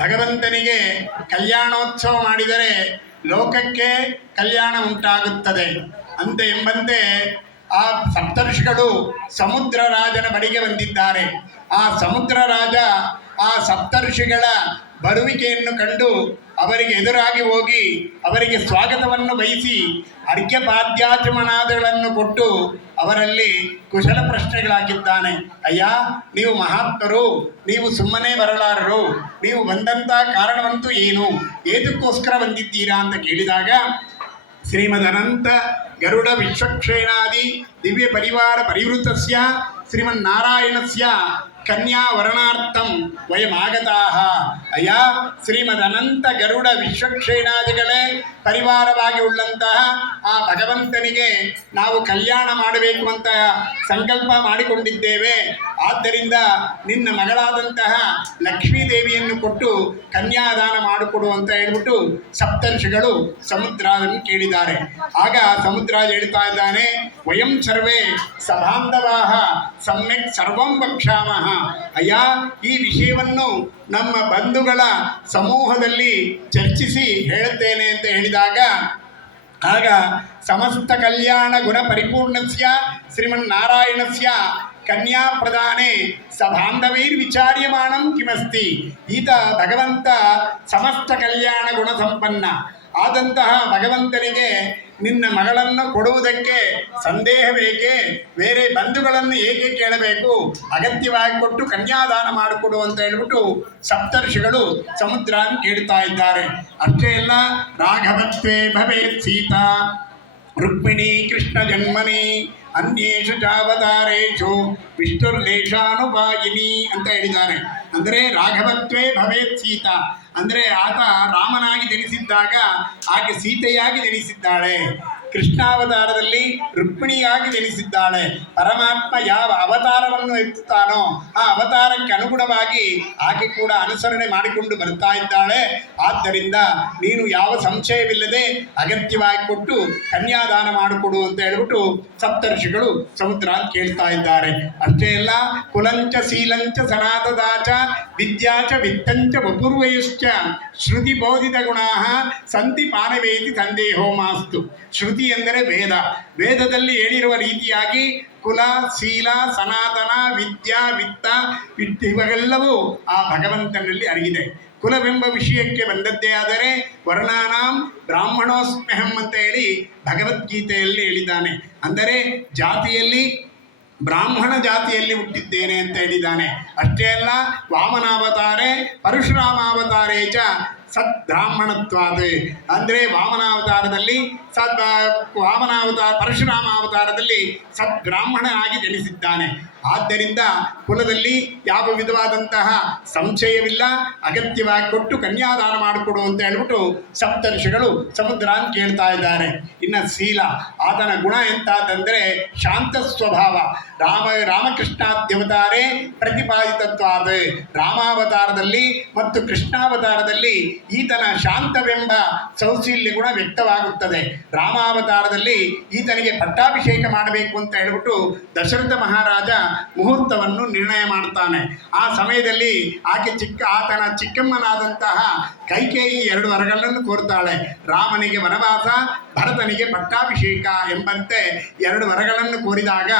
ಭಗವಂತನಿಗೆ ಕಲ್ಯಾಣೋತ್ಸವ ಮಾಡಿದರೆ ಲೋಕಕ್ಕೆ ಕಲ್ಯಾಣ ಉಂಟಾಗುತ್ತದೆ ಅಂತ ಎಂಬಂತೆ ಆ ಸಪ್ತರ್ಷಿಗಳು ಸಮುದ್ರ ರಾಜನ ಬಳಿಗೆ ಬಂದಿದ್ದಾರೆ. ಆ ಸಮುದ್ರ ರಾಜ ಆ ಸಪ್ತರ್ಷಿಗಳ ಬರುವಿಕೆಯನ್ನು ಕಂಡು ಅವರಿಗೆ ಎದುರಾಗಿ ಹೋಗಿ ಅವರಿಗೆ ಸ್ವಾಗತವನ್ನು ಬಯಸಿ ಅರ್ಘ್ಯಪಾದ್ಯಾಚಮನಾದಿಗಳನ್ನು ಕೊಟ್ಟು ಅವರಲ್ಲಿ ಕುಶಲ ಪ್ರಶ್ನೆಗಳಾಗಿದ್ದಾನೆ. ಅಯ್ಯ, ನೀವು ಮಹಾತ್ಮರು, ನೀವು ಸುಮ್ಮನೆ ಬರಲಾರರು, ನೀವು ಬಂದಂಥ ಕಾರಣವಂತೂ ಏನು, ಏತಕ್ಕೋಸ್ಕರ ಬಂದಿದ್ದೀರಾ ಅಂತ ಕೇಳಿದಾಗ ಶ್ರೀಮದನಂತ ಗರುಡ ವಿಶ್ವಕ್ಷೇಣಾದಿ ದಿವ್ಯ ಪರಿವಾರ ಪರಿವೃತಸ್ಯ ಶ್ರೀಮನ್ನಾರಾಯಣಸ್ಯ ಕನ್ಯಾವರಣಾರ್ಥಂ ವಯಮಾಗತಾಹ. ಅಯ್ಯ, ಶ್ರೀಮದನಂತ ಗರುಡ ವಿಶ್ವಕ್ಷೇಣಾದಿಗಳೇ ಪರಿವಾರವಾಗಿ ಉಳ್ಳಂತಹ ಆ ಭಗವಂತನಿಗೆ ನಾವು ಕಲ್ಯಾಣ ಮಾಡಬೇಕು ಅಂತ ಸಂಕಲ್ಪ ಮಾಡಿಕೊಂಡಿದ್ದೇವೆ. ಆದ್ದರಿಂದ ನಿನ್ನ ಮಗಳಾದಂತಹ ಲಕ್ಷ್ಮೀದೇವಿಯನ್ನು ಕೊಟ್ಟು ಕನ್ಯಾದಾನ ಮಾಡಿಕೊಡು ಅಂತ ಹೇಳ್ಬಿಟ್ಟು ಸಪ್ತರ್ಷಿಗಳು ಸಮುದ್ರವನ್ನು ಕೇಳಿದ್ದಾರೆ. ಆಗ ಸಮುದ್ರಾಜ ಹೇಳ್ತಾ ಇದ್ದಾನೆ, ವಯಂ ಸರ್ವೇ ಸಬಾಂಧವಾಹ ಸಮ್ಯಕ್ ಸರ್ವಂ ವಕ್ಷಾಮಃ. ಅಯ್ಯ, ಈ ವಿಷಯವನ್ನು ನಮ್ಮ ಬಂಧುಗಳ ಸಮೂಹದಲ್ಲಿ ಚರ್ಚಿಸಿ ಹೇಳುತ್ತೇನೆ ಅಂತ ಹೇಳಿದಾಗ ಆಗ ಸಮಸ್ತ ಕಲ್ಯಾಣ ಗುಣ ಪರಿಪೂರ್ಣಸ್ಯ ಶ್ರೀಮನ್ನಾರಾಯಣಸ್ಯ ಕನ್ಯಾ ಪ್ರದಾನೆ ಸಬಾಂಧವೈರ್ವಿಚಾರ್ಯಮಾಣಂ ಕಿಮಸ್ತಿ. ಈತ ಭಗವಂತ ಸಮಸ್ತ ಕಲ್ಯಾಣ ಗುಣ ಸಂಪನ್ನ ಆದಂತಹ ಭಗವಂತನಿಗೆ ನಿನ್ನ ಮಗಳನ್ನು ಕೊಡುವುದಕ್ಕೆ ಸಂದೇಹವೇಕೆ, ಬೇರೆ ಬಂಧುಗಳನ್ನು ಏಕೆ ಕೇಳಬೇಕು, ಅಗತ್ಯವಾಗಿ ಕೊಟ್ಟು ಕನ್ಯಾದಾನ ಮಾಡಿಕೊಡು ಅಂತ ಹೇಳ್ಬಿಟ್ಟು ಸಪ್ತರ್ಷಿಗಳು ಸಮುದ್ರನ ಕೇಳ್ತಾ ಇದ್ದಾರೆ. ಅಷ್ಟೇ ಅಲ್ಲ, ರಾಘವತ್ವೇ ಭವೇತ್ ಸೀತಾ ರುಕ್ಮಿಣಿ ಕೃಷ್ಣ ಜನ್ಮನಿ ಅನ್ಯೇಷು ಚಾವತಾರೇಷು ವಿಷ್ಣುರ್ಲೇಷಾನುಪಾಯಿನಿ ಅಂತ ಹೇಳಿದ್ದಾರೆ. ಅಂದರೆ ರಾಘವತ್ವೇ ಭವೇತ್ ಸೀತಾ ಅಂದರೆ ಆತ ರಾಮನಾಗಿ ಜನಿಸಿದ್ದಾಗ ಆಕೆ ಸೀತೆಯಾಗಿ ಜನಿಸಿದ್ದಾಳೆ, ಕೃಷ್ಣಾವತಾರದಲ್ಲಿ ರುಕ್ಮಿಣಿಯಾಗಿ ಜನಿಸಿದ್ದಾಳೆ. ಪರಮಾತ್ಮ ಯಾವ ಅವತಾರವನ್ನು ಎತ್ತುತ್ತಾನೋ ಆ ಅವತಾರಕ್ಕೆ ಅನುಗುಣವಾಗಿ ಆಕೆ ಕೂಡ ಅನುಸರಣೆ ಮಾಡಿಕೊಂಡು ಬರ್ತಾ ಇದ್ದಾಳೆ. ಆದ್ದರಿಂದ ನೀನು ಯಾವ ಸಂಶಯವಿಲ್ಲದೆ ಅಗತ್ಯವಾಗಿ ಕೊಟ್ಟು ಕನ್ಯಾದಾನ ಮಾಡಿಕೊಡು ಅಂತ ಹೇಳ್ಬಿಟ್ಟು ಸಪ್ತರ್ಷಿಗಳು ಸಮುದ್ರ ಕೇಳ್ತಾ ಇದ್ದಾರೆ. ಅಷ್ಟೇ ಅಲ್ಲ, ಕುಲಂಚ ಶೀಲಂಚ ಸನಾತದಾಚ ವಿದ್ಯಾಚ ವಿತ್ತಂಚ ವಪುರ್ವಯುಶ್ಚ ಶ್ರುತಿ ಬೋಧಿತ ಗುಣಾ ಸಂತಿ ಪಾನವೇತಿ ಸಂದೇಹೋ ಮಾಸ್ತು. ಶ್ರುತಿ ಎಂದರೆ ವೇದ, ವೇದದಲ್ಲಿ ಹೇಳಿರುವ ರೀತಿಯಾಗಿ ಕುಲ, ಶೀಲ, ಸನಾತನ, ವಿದ್ಯಾ, ವಿತ್ತ ಇವೆಲ್ಲವೂ ಆ ಭಗವಂತನಲ್ಲಿ ಅಡಗಿದೆ. ಕುಲವೆಂಬ ವಿಷಯಕ್ಕೆ ಬಂದದ್ದೇ ಆದರೆ ವರ್ಣಾನಾಂ ಬ್ರಾಹ್ಮಣೋಸ್ಮ್ಯಹಂ ಅಂತ ಹೇಳಿ ಭಗವದ್ಗೀತೆಯಲ್ಲಿ ಹೇಳಿದ್ದಾನೆ. ಅಂದರೆ ಜಾತಿಯಲ್ಲಿ ಬ್ರಾಹ್ಮಣ ಜಾತಿಯಲ್ಲಿ ಹುಟ್ಟಿದ್ದೇನೆ ಅಂತ ಹೇಳಿದ್ದಾನೆ. ಅಷ್ಟೇ ಅಲ್ಲ, ವಾಮನಾವತಾರೇ ಪರಶುರಾಮಾವತಾರೇ ಚ ಸದ್ಬ್ರಾಹ್ಮಣತ್ವಾದ ಅಂದರೆ ವಾಮನಾವತಾರದಲ್ಲಿ ಪರಶುರಾಮ ಅವತಾರದಲ್ಲಿ ಸದ್ಬ್ರಾಹ್ಮಣ ಆಗಿ ಜನಿಸಿದ್ದಾನೆ. ಆದ್ದರಿಂದ ಕುಲದಲ್ಲಿ ಯಾವ ವಿಧವಾದಂತಹ ಸಂಶಯವಿಲ್ಲ, ಅಗತ್ಯವಾಗಿ ಕೊಟ್ಟು ಕನ್ಯಾದಾನ ಮಾಡಿಕೊಡು ಅಂತ ಹೇಳ್ಬಿಟ್ಟು ಸಪ್ತರ್ಷಿಗಳು ಸಮುದ್ರನ ಕೇಳ್ತಾ ಇದ್ದಾರೆ. ಇನ್ನು ಶೀಲ, ಆತನ ಗುಣ ಎಂತಾದಂದರೆ ಶಾಂತ ಸ್ವಭಾವ. ರಾಮಕೃಷ್ಣಾದ್ಯವತಾರೇ ಪ್ರತಿಪಾದಿತತ್ವಾದ ರಾಮಾವತಾರದಲ್ಲಿ ಮತ್ತು ಕೃಷ್ಣಾವತಾರದಲ್ಲಿ ಈತನ ಶಾಂತವೆಂಬ ಸೌಶೀಲ್ಯ ಗುಣ ವ್ಯಕ್ತವಾಗುತ್ತದೆ. ರಾಮಾವತಾರದಲ್ಲಿ ಈತನಿಗೆ ಪಟ್ಟಾಭಿಷೇಕ ಮಾಡಬೇಕು ಅಂತ ಹೇಳ್ಬಿಟ್ಟು ದಶರಥ ಮಹಾರಾಜ ಮುಹೂರ್ತವನ್ನು ನಿರ್ಣಯ ಮಾಡ್ತಾನೆ. ಆ ಸಮಯದಲ್ಲಿ ಆತನ ಚಿಕ್ಕಮ್ಮನಾದಂತಹ ಕೈಕೇಯಿ 2 ವರಗಳನ್ನು ಕೋರ್ತಾಳೆ. ರಾಮನಿಗೆ ವನವಾಸ, ಭರತನಿಗೆ ಪಟ್ಟಾಭಿಷೇಕ ಎಂಬಂತೆ 2 ವರಗಳನ್ನು ಕೋರಿದಾಗ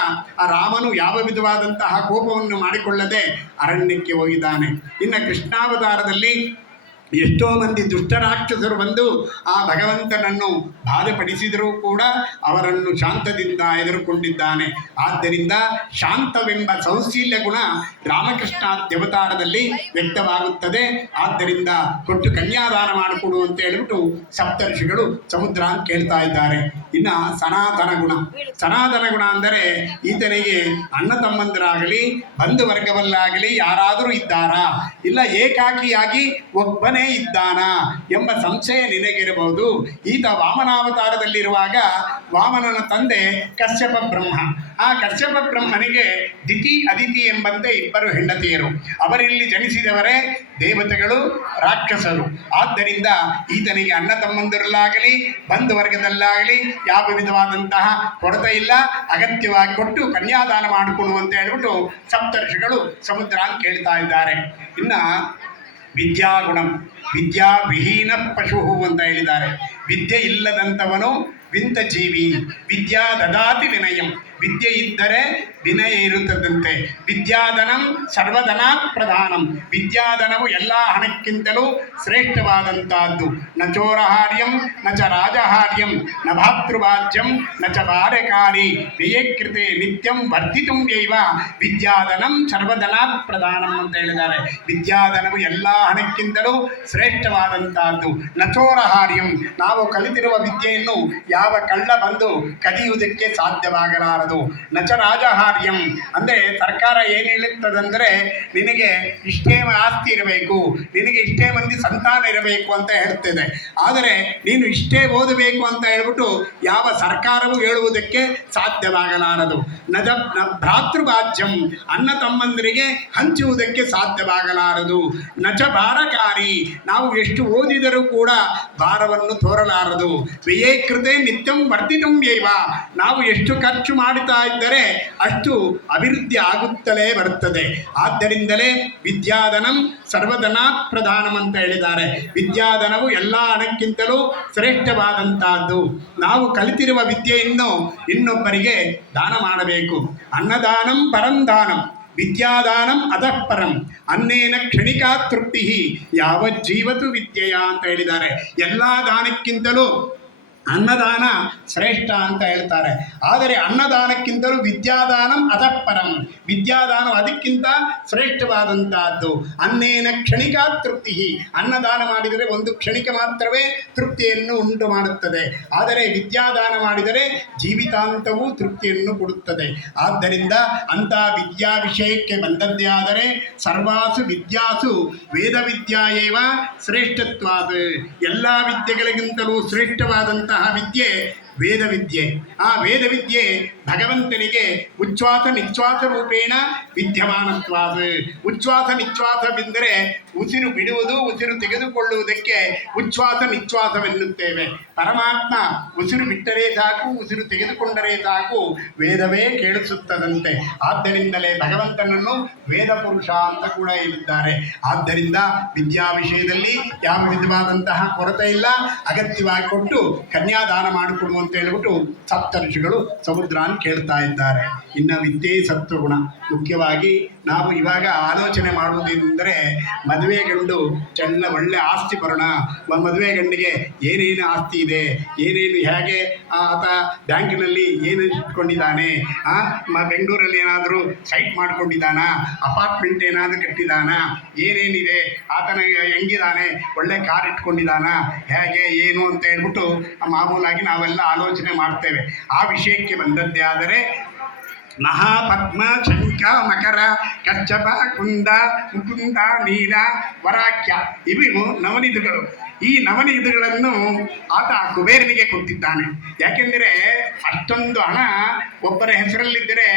ಆ ರಾಮನು ಯಾವ ವಿಧವಾದಂತಹ ಕೋಪವನ್ನು ಮಾಡಿಕೊಳ್ಳದೆ ಅರಣ್ಯಕ್ಕೆ ಹೋಗಿದ್ದಾನೆ. ಇನ್ನು ಕೃಷ್ಣಾವತಾರದಲ್ಲಿ ಎಷ್ಟೋ ಮಂದಿ ದುಷ್ಟರಾಕ್ಷಸರು ಬಂದು ಆ ಭಗವಂತನನ್ನು ಬಾಧೆಪಡಿಸಿದರೂ ಕೂಡ ಅವರನ್ನು ಶಾಂತದಿಂದ ಎದುರುಕೊಂಡಿದ್ದಾನೆ. ಆದ್ದರಿಂದ ಶಾಂತವೆಂಬ ಸೌಶೀಲ್ಯ ಗುಣ ರಾಮಕೃಷ್ಣಾದ್ಯವತಾರದಲ್ಲಿ ವ್ಯಕ್ತವಾಗುತ್ತದೆ. ಆದ್ದರಿಂದ ಕೊಟ್ಟು ಕನ್ಯಾದಾನ ಮಾಡಿಕೊಡು ಅಂತ ಹೇಳಿಬಿಟ್ಟು ಸಪ್ತರ್ಷಿಗಳು ಸಮುದ್ರ ಅಂತ ಕೇಳ್ತಾ ಇದ್ದಾರೆ. ಇನ್ನು ಸನಾತನ ಗುಣ, ಸನಾತನ ಗುಣ ಅಂದರೆ ಈತನಿಗೆ ಅಣ್ಣ ತಮ್ಮಂದರಾಗಲಿ ಬಂಧು ವರ್ಗವಲ್ಲಾಗಲಿ ಯಾರಾದರೂ ಇದ್ದಾರಾ, ಇಲ್ಲ ಏಕಾಕಿಯಾಗಿ ಒಬ್ಬನೇ ಇದ್ದಾನ ಎಂಬ ಸಂಶಯ ನಿನಗಿರಬಹುದು. ಈತ ವಾಮನಾವತಾರದಲ್ಲಿರುವಾಗ ವಾಮನನ ತಂದೆ ಕಶ್ಯಪ ಬ್ರಹ್ಮ. ಆ ಕಶ್ಯಪ ಬ್ರಹ್ಮನಿಗೆ ದಿತಿ ಅದಿತಿ ಎಂಬಂತೆ 2 ಹೆಂಡತಿಯರು. ಅವರಲ್ಲಿ ಜನಿಸಿದವರೇ ದೇವತೆಗಳು, ರಾಕ್ಷಸರು. ಆದ್ದರಿಂದ ಈತನಿಗೆ ಅಣ್ಣ ತಮ್ಮಂದರಲ್ಲಾಗಲಿ ಬಂಧು ವರ್ಗದಲ್ಲಾಗಲಿ ಯಾವ ವಿಧವಾದಂತಹ ಕೊರತೆ ಇಲ್ಲ, ಅಗತ್ಯವಾಗಿ ಕೊಟ್ಟು ಕನ್ಯಾದಾನ ಮಾಡಿಕೊಡು ಅಂತ ಹೇಳ್ಬಿಟ್ಟು ಸಪ್ತರ್ಷಿಗಳು ಸಮುದ್ರ ಕೇಳ್ತಾ ಇದ್ದಾರೆ. ಇನ್ನು ವಿದ್ಯಾಗುಣಂ ವಿದ್ಯಾ ವಿಹೀನ ಪಶು ಅಂತ ಹೇಳಿದ್ದಾರೆ. ವಿದ್ಯೆ ಇಲ್ಲದಂಥವನು ವಿಂತ ಜೀವಿ. ವಿದ್ಯಾ ದದಾತಿ ವಿನಯಂ, ವಿದ್ಯೆ ಇದ್ದರೆ ವಿನಯ ಇರುತ್ತದಂತೆ. ವಿದ್ಯಾಧನಂ ಸರ್ವಧನಾತ್ ಪ್ರಧಾನಂ, ವಿದ್ಯಾಧನವು ಎಲ್ಲ ಹಣಕ್ಕಿಂತಲೂ ಶ್ರೇಷ್ಠವಾದಂತಹದ್ದು. ನ ಚೋರಹಾರ್ಯಂ ನ ಚ ರಾಜಹಾರ್ಯಂ ನ ಭಾತೃವಾಜ್ಯಂ ನ ಚ ಭಾರ್ಯಕಾರಿ ವ್ಯಯಕೃತೆ ನಿತ್ಯಂ ವರ್ಧಿತುಂ ಯೈವ ವಿದ್ಯಾಧನಂ ಸರ್ವಧನಾತ್ ಪ್ರಧಾನಂ ಅಂತ ಹೇಳಿದ್ದಾರೆ. ವಿದ್ಯಾಧನವು ಎಲ್ಲ ಹಣಕ್ಕಿಂತಲೂ ಶ್ರೇಷ್ಠವಾದಂತಹದ್ದು. ನ ಚೋರಹಾರ್ಯಂ, ನಾವು ಕಲಿತಿರುವ ವಿದ್ಯೆಯನ್ನು ಯಾವ ಕಳ್ಳ ಬಂದು ಕದಿಯುವುದಕ್ಕೆ ಸಾಧ್ಯವಾಗಲಾರದು. ನಚ ರಾಜಹಾರ್ಯಂ, ಅಂದರೆ ಸರ್ಕಾರ ಏನು ಹೇಳುತ್ತದಂದರೆ ನಿನಗೆ ಇಷ್ಟೇ ಆಸ್ತಿ ಇರಬೇಕು, ನಿನಗೆ ಇಷ್ಟೇ ಮಂದಿ ಸಂತಾನ ಇರಬೇಕು ಅಂತ ಹೇಳ್ತದೆ. ಆದರೆ ನೀನು ಇಷ್ಟೇ ಓದಬೇಕು ಅಂತ ಹೇಳ್ಬಿಟ್ಟು ಯಾವ ಸರ್ಕಾರವೂ ಹೇಳುವುದಕ್ಕೆ ಸಾಧ್ಯವಾಗಲಾರದು. ನಜ ಭ್ರಾತೃಭಾಜ್ಯಂ, ಅಣ್ಣ ತಮ್ಮಂದರಿಗೆ ಹಂಚುವುದಕ್ಕೆ ಸಾಧ್ಯವಾಗಲಾರದು. ನಚ ಭಾರಕಾರಿ, ನಾವು ಎಷ್ಟು ಓದಿದರೂ ಕೂಡ ಭಾರವನ್ನು ತೋರಲಾರದು. ವ್ಯಯಕೃತೆ ನಿತ್ಯಂ ವರ್ಧಿತುಂ ಯೈವ, ನಾವು ಎಷ್ಟು ಖರ್ಚು ಮಾಡುತ್ತಾ ಇದ್ದರೆ ಅಷ್ಟು ಅಭಿವೃದ್ಧಿ ಆಗುತ್ತಲೇ ಬರುತ್ತದೆ. ಆದ್ದರಿಂದಲೇ ವಿದ್ಯಾಧನಂ ಸರ್ವಧನಾತ್ ಪ್ರಧಾನಂ ಅಂತ ಹೇಳಿದ್ದಾರೆ. ವಿದ್ಯಾಧನವು ಎಲ್ಲ ಹಣಕ್ಕಿಂತಲೂ ಶ್ರೇಷ್ಠವಾದಂತಹದ್ದು. ನಾವು ಕಲಿತಿರುವ ವಿದ್ಯೆಯನ್ನು ಇನ್ನೊಬ್ಬರಿಗೆ ದಾನ ಮಾಡಬೇಕು. ಅನ್ನದಾನಂ ಪರಂದಾನಂ ವಿದ್ಯಾದಾನಂ ಅತಃ ಪರಂ ಅನ್ನೇನ ಕ್ಷಣಿಕಾ ತೃಪ್ತಿ ಯಾವಜ್ಜೀವತು ವಿದ್ಯೆಯ ಅಂತ ಹೇಳಿದ್ದಾರೆ. ಎಲ್ಲ ದಾನಕ್ಕಿಂತಲೂ ಅನ್ನದಾನ ಶ್ರೇಷ್ಠ ಅಂತ ಹೇಳ್ತಾರೆ. ಆದರೆ ಅನ್ನದಾನಕ್ಕಿಂತಲೂ ವಿದ್ಯಾದಾನಂ ಅತಃ ಪರಂ, ವಿದ್ಯಾದಾನ ಅದಕ್ಕಿಂತ ಶ್ರೇಷ್ಠವಾದಂತಹದ್ದು. ಅನ್ನೇನ ಕ್ಷಣಿಕಾ ತೃಪ್ತಿ, ಅನ್ನದಾನ ಮಾಡಿದರೆ ಒಂದು ಕ್ಷಣಿಕ ಮಾತ್ರವೇ ತೃಪ್ತಿಯನ್ನು ಉಂಟು ಮಾಡುತ್ತದೆ. ಆದರೆ ವಿದ್ಯಾದಾನ ಮಾಡಿದರೆ ಜೀವಿತಾಂತವೂ ತೃಪ್ತಿಯನ್ನು ಕೊಡುತ್ತದೆ. ಆದ್ದರಿಂದ ಅಂಥ ವಿದ್ಯಾ ವಿಷಯಕ್ಕೆ ಬಂದದ್ದೇ ಆದರೆ ಸರ್ವಾಸು ವಿದ್ಯಾಸು ವೇದ ವಿದ್ಯಾಯೇವ ಶ್ರೇಷ್ಠತ್ವಾದ, ಎಲ್ಲ ವಿದ್ಯೆಗಳಿಗಿಂತಲೂ ಶ್ರೇಷ್ಠವಾದಂಥ ವಿದ್ಯೆ ವೇದವಿದ್ಯೆ. ಆ ವೇದವಿದ್ಯೆ ಭಗವಂತನಿಗೆ ಉಚ್ಛ್ವಾಸ ನಿಶ್ವಾಸ ರೂಪೇಣ ವಿದ್ಯಮಾನತ್ವಾದ. ಉಚ್ಛ್ವಾಸ ನಿಶ್ವಾಸವೆಂದರೆ ಉಸಿರು ಬಿಡುವುದು, ಉಸಿರು ತೆಗೆದುಕೊಳ್ಳುವುದಕ್ಕೆ ಉಚ್ಛ್ವಾಸ ನಿಶ್ವಾಸವೆನ್ನುತ್ತೇವೆ. ಪರಮಾತ್ಮ ಉಸಿರು ಬಿಟ್ಟರೆ ಸಾಕು, ಉಸಿರು ತೆಗೆದುಕೊಂಡರೆ ಸಾಕು, ವೇದವೇ ಕೇಳಿಸುತ್ತದಂತೆ. ಆದ್ದರಿಂದಲೇ ಭಗವಂತನನ್ನು ವೇದ ಪುರುಷ ಅಂತ ಕೂಡ ಹೇಳಿದ್ದಾರೆ. ಆದ್ದರಿಂದ ವಿದ್ಯಾ ವಿಷಯದಲ್ಲಿ ಯಾವ ವಿಧವಾದಂತಹ ಕೊರತೆ ಇಲ್ಲ, ಅಗತ್ಯವಾಗಿ ಕೊಟ್ಟು ಕನ್ಯಾದಾನ ಮಾಡಿಕೊಡುವ ಅಂತ ಹೇಳ್ಬಿಟ್ಟು ಸಪ್ತರ್ಷಿಗಳು ಸಮುದ್ರನ ಕೇಳ್ತಾ ಇದ್ದಾರೆ. ಇನ್ನು ವಿದ್ಯೆ ಸತ್ವಗುಣ. ಮುಖ್ಯವಾಗಿ ನಾವು ಇವಾಗ ಆಲೋಚನೆ ಮಾಡುವುದೆಂದರೆ ಮದುವೆ ಗಂಡು ಒಳ್ಳೆ ಆಸ್ತಿ ಬರೋಣ, ಮದುವೆ ಗಂಡಿಗೆ ಏನೇನು ಆಸ್ತಿ ಇದೆ, ಏನೇನು ಹೇಗೆ ಆತ ಬ್ಯಾಂಕಿನಲ್ಲಿ ಏನು ಇಟ್ಕೊಂಡಿದ್ದಾನೆ, ಬೆಂಗಳೂರಲ್ಲಿ ಏನಾದರೂ ಸೈಟ್ ಮಾಡ್ಕೊಂಡಿದ್ದಾನ, ಅಪಾರ್ಟ್ಮೆಂಟ್ ಏನಾದರೂ ಕಟ್ಟಿದ್ದಾನ, ಏನೇನಿದೆ, ಆತನ ಹೆಂಗಿದ್ದಾನೆ, ಒಳ್ಳೆ ಕಾರ್ ಇಟ್ಕೊಂಡಿದ್ದಾನ, ಹೇಗೆ ಏನು ಅಂತ ಹೇಳ್ಬಿಟ್ಟು ಮಾಮೂಲಾಗಿ ನಾವೆಲ್ಲ ಆಲೋಚನೆ ಮಾಡ್ತೇವೆ. ಆ ವಿಷಯಕ್ಕೆ ಬಂದದ್ದೇ ಆದರೆ ಮಹಾಪದ್ಮ ಶಂಖ ಮಕರ ಕಚ್ಚಪ ಕುಂದ ಮುಕುಂದ ನೀಲ ವರಾಕ್ಯ ಇವು ನವನಿಧುಗಳು. ಈ ನವನಿಧುಗಳನ್ನು ಆತ ಕುಬೇರನಿಗೆ ಕೊಟ್ಟಿದ್ದಾನೆ. ಯಾಕೆಂದರೆ ಅಷ್ಟೊಂದು ಹಣ ಒಬ್ಬರ ಹೆಸರಲ್ಲಿದ್ದರೆ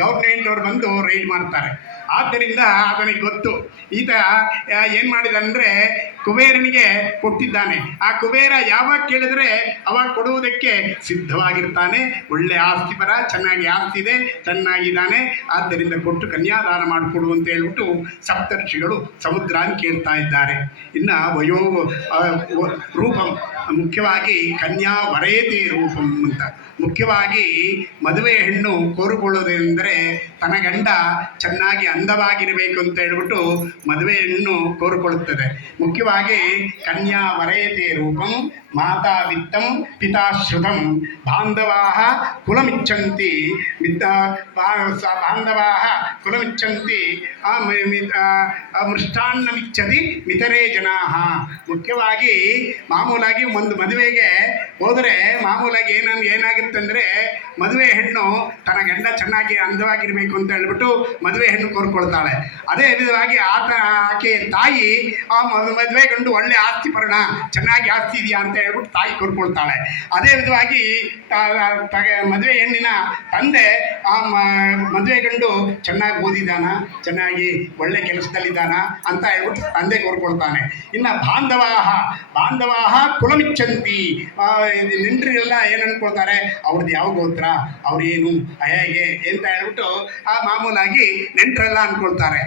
ಗೌರ್ಮೆಂಟ್ ಅವರು ಬಂದು ರೈಡ್ ಮಾಡ್ತಾರೆ. ಆದ್ದರಿಂದ ಆತನಿಗೆ ಗೊತ್ತು. ಈತ ಏನು ಮಾಡಿದಂದರೆ ಕುಬೇರನಿಗೆ ಕೊಟ್ಟಿದ್ದಾನೆ. ಆ ಕುಬೇರ ಯಾವಾಗ ಕೇಳಿದ್ರೆ ಅವಾಗ ಕೊಡುವುದಕ್ಕೆ ಸಿದ್ಧವಾಗಿರ್ತಾನೆ. ಒಳ್ಳೆ ಆಸ್ತಿಪರ, ಚೆನ್ನಾಗಿ ಆಸ್ತಿ ಇದೆ, ಚೆನ್ನಾಗಿದ್ದಾನೆ, ಆದ್ದರಿಂದ ಕೊಟ್ಟು ಕನ್ಯಾದಾನ ಮಾಡಿಕೊಡು ಅಂತ ಹೇಳ್ಬಿಟ್ಟು ಸಪ್ತರ್ಷಿಗಳು ಸಮುದ್ರನ ಕೇಳ್ತಾ ಇದ್ದಾರೆ. ಇನ್ನು ವಯೋ ರೂಪಂ, ಮುಖ್ಯವಾಗಿ ಕನ್ಯಾ ವರೇತೆ ರೂಪಂ ಅಂತ. ಮುಖ್ಯವಾಗಿ ಮದುವೆ ಹೆಣ್ಣು ಕೋರಿಕೊಳ್ಳೋದೆಂದರೆ ತನ್ನ ಗಂಡ ಚೆನ್ನಾಗಿ ಅಂದವಾಗಿರಬೇಕು ಅಂತ ಹೇಳ್ಬಿಟ್ಟು ಮದುವೆ ಹೆಣ್ಣು ಕೋರಿಕೊಳ್ಳುತ್ತದೆ. ಮುಖ್ಯವಾಗಿ ಕನ್ಯಾ ವರೇತೆ ರೂಪಂ ಮಾತಾ ವಿತ್ತಂ ಪಿತಾ ಶ್ರುತಂ ಬಾಂಧವಾಹ ಕುಲಮಿಚ್ಛಂತಿ ಬಾಂಧವಾಹ ಕುಲಮಿಚ್ಛಂತಿ ಮೃಷ್ಟಾನ್ನಮಿಚ್ಛತಿ ಮಿತರೇ ಜನಾಃ. ಮುಖ್ಯವಾಗಿ ಮಾಮೂಲಾಗಿ ಒಂದು ಮದುವೆಗೆ ಹೋದರೆ ಮಾಮೂಲಾಗಿ ಏನಾಗುತ್ತಂದರೆ ಮದುವೆ ಹೆಣ್ಣು ತನ್ನ ಗಂಡ ಚೆನ್ನಾಗಿ ಅಂದವಾಗಿರಬೇಕು ಅಂತ ಹೇಳ್ಬಿಟ್ಟು ಮದುವೆ ಹೆಣ್ಣು ಕೋರ್ಕೊಳ್ತಾಳೆ. ಅದೇ ವಿಧವಾಗಿ ಆಕೆ ತಾಯಿ ಆ ಮದುವೆ ಗಂಡು ಒಳ್ಳೆ ಆಸ್ತಿ ಪರಣ, ಚೆನ್ನಾಗಿ ಆಸ್ತಿ ಇದೆಯಾ ಅಂತ ಹೇಳ್ಬಿಟ್ಟು ತಾಯಿ ಕೋರ್ಕೊಳ್ತಾಳೆ. ಅದೇ ವಿಧವಾಗಿ ಮದುವೆ ಹೆಣ್ಣಿನ ತಂದೆ ಆ ಮದುವೆ ಗಂಡು ಚೆನ್ನಾಗಿ ಓದಿದಾನ, ಚೆನ್ನಾಗಿ ಒಳ್ಳೆ ಕೆಲಸದಲ್ಲಿದ್ದಾನ ಅಂತ ಹೇಳ್ಬಿಟ್ಟು ತಂದೆ ಕೋರ್ಕೊಳ್ತಾನೆ. ಇನ್ನು ಬಾಂಧವಾಹ ಕುಲಮಿ ಪೃಚ್ಛಂತಿ. ನೆಂಟರೆಲ್ಲ ಏನು ಅನ್ಕೊಳ್ತಾರೆ, ಅವ್ರದ್ದು ಯಾವ ಗೋತ್ರ, ಅವ್ರೇನು ಹೇಗೆ ಅಂತ ಹೇಳ್ಬಿಟ್ಟು ಮಾಮೂಲಾಗಿ ನೆಂಟರೆಲ್ಲ ಅನ್ಕೊಳ್ತಾರೆ.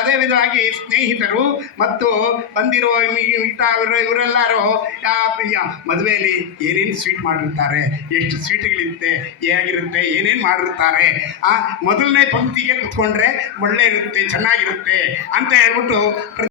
ಅದೇ ವಿಧವಾಗಿ ಸ್ನೇಹಿತರು ಮತ್ತು ಬಂದಿರೋ ಇವರೆಲ್ಲರೂ ಮದುವೆಯಲ್ಲಿ ಏನೇನು ಸ್ವೀಟ್ ಮಾಡಿರ್ತಾರೆ, ಎಷ್ಟು ಸ್ವೀಟ್ಗಳಿರುತ್ತೆ, ಹೇಗಿರುತ್ತೆ, ಏನೇನು ಮಾಡಿರ್ತಾರೆ, ಮೊದಲನೇ ಪಂಕ್ತಿಗೆ ಕುತ್ಕೊಂಡ್ರೆ ಒಳ್ಳೆ ಇರುತ್ತೆ, ಚೆನ್ನಾಗಿರುತ್ತೆ ಅಂತ ಹೇಳ್ಬಿಟ್ಟು